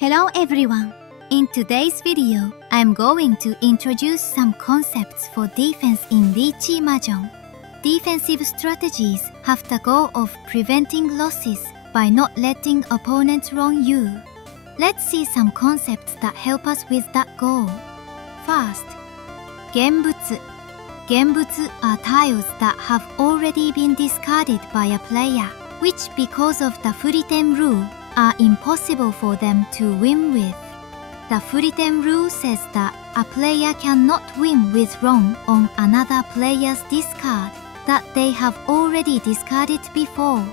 Hello everyone! In today's video, I'm going to introduce some concepts for defense in Riichi Mahjong. Defensive strategies have the goal of preventing losses by not letting opponents wrong you. Let's see some concepts that help us with that goal. First, Genbutsu. Genbutsu are tiles that have already been discarded by a player, which because of the Furiten rule, are impossible for them to win with. The Furiten rule says that a player cannot win with wrong on another player's discard that they have already discarded before.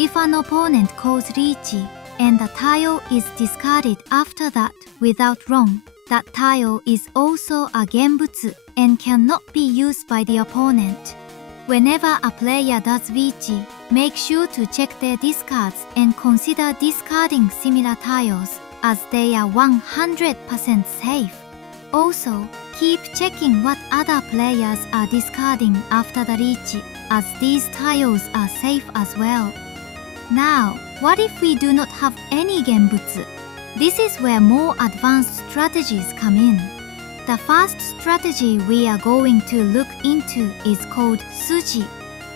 If an opponent calls Riichi and the tile is discarded after that without wrong, that tile is also a Genbutsu and cannot be used by the opponent. Whenever a player does Riichi, make sure to check their discards and consider discarding similar tiles as they are 100% safe. Also, keep checking what other players are discarding after the Riichi, as these tiles are safe as well. Now, what if we do not have any Genbutsu? This is where more advanced strategies come in. The first strategy we are going to look into is called Suji.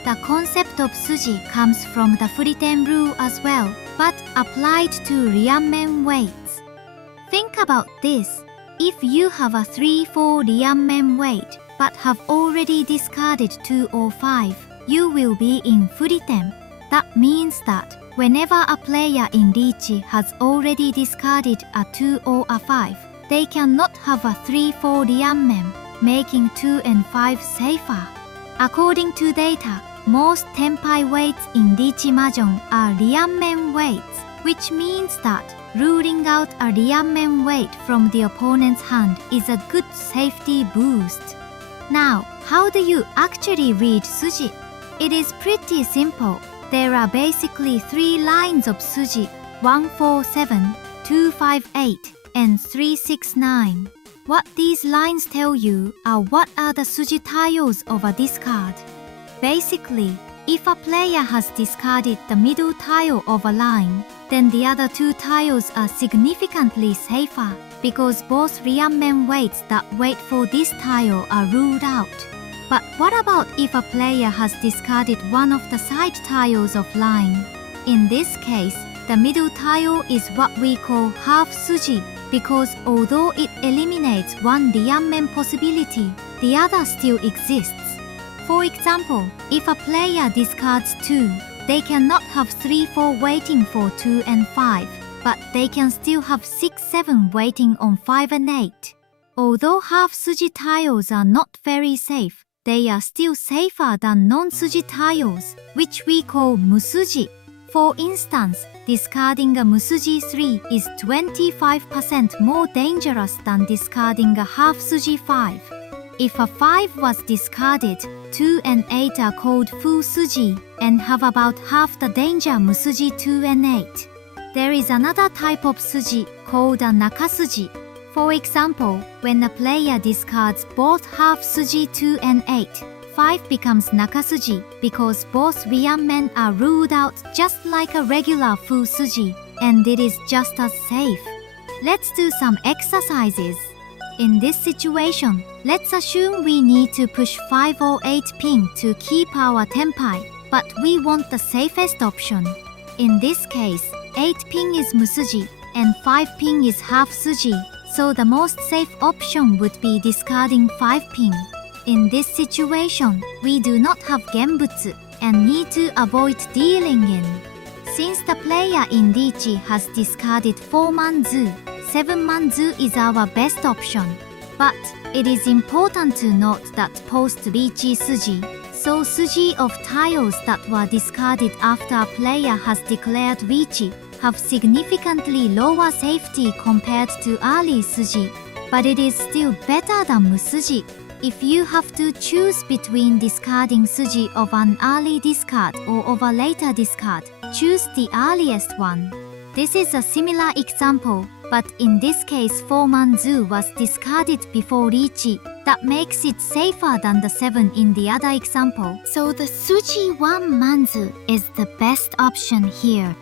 The concept of Suji comes from the Furiten rule as well, but applied to Ryanmen weights. Think about this. If you have a 3-4 Ryanmen weight, but have already discarded 2 or 5, you will be in Furiten. That means that whenever a player in Riichi has already discarded a 2 or a 5, they cannot have a 3-4 Ryanmen, making 2 and 5 safer. According to data, most Tenpai weights in Riichi Mahjong are Ryanmen weights, which means that ruling out a Ryanmen weight from the opponent's hand is a good safety boost. Now, how do you actually read Suji? It is pretty simple. There are basically 3 lines of Suji: 147, 258, and 369. What these lines tell you are what are the Suji tiles of a discard. Basically, if a player has discarded the middle tile of a line, then the other 2 tiles are significantly safer because both Ryanmen weights that wait for this tile are ruled out. But what about if a player has discarded one of the side tiles of line? In this case, the middle tile is what we call half Suji, because although it eliminates one Ryanmen possibility, the other still exists. For example, if a player discards 2, they cannot have 3-4 waiting for 2 and 5, but they can still have 6-7 waiting on 5 and 8. Although half Suji tiles are not very safe, they are still safer than non-Suji tiles, which we call Musuji. For instance, discarding a Musuji 3 is 25% more dangerous than discarding a half Suji 5. If a 5 was discarded, 2 and 8 are called full Suji and have about half the danger Musuji 2 and 8. There is another type of Suji called a Nakasuji. For example, when a player discards both half Suji 2 and 8, 5 becomes Nakasuji because both Ryanmen are ruled out just like a regular full Suji, and it is just as safe. Let's do some exercises. In this situation, let's assume we need to push 5 or 8 pin to keep our Tenpai, but we want the safest option. In this case, 8 pin is Musuji and 5 pin is half Suji, so the most safe option would be discarding 5 pin. In this situation, we do not have Genbutsu and need to avoid dealing in. Since the player in Riichi has discarded 4-man Zu, 7-man Zu is our best option. But it is important to note that post-Riichi Suji, so Suji of tiles that were discarded after a player has declared Riichi, have significantly lower safety compared to early Suji, but it is still better than Musuji. If you have to choose between discarding Suji of an early discard or of a later discard, choose the earliest one. This is a similar example, but in this case 4-man Zu was discarded before Riichi. That makes it safer than the 7 in the other example. So the Suji 1-man Zu is the best option here.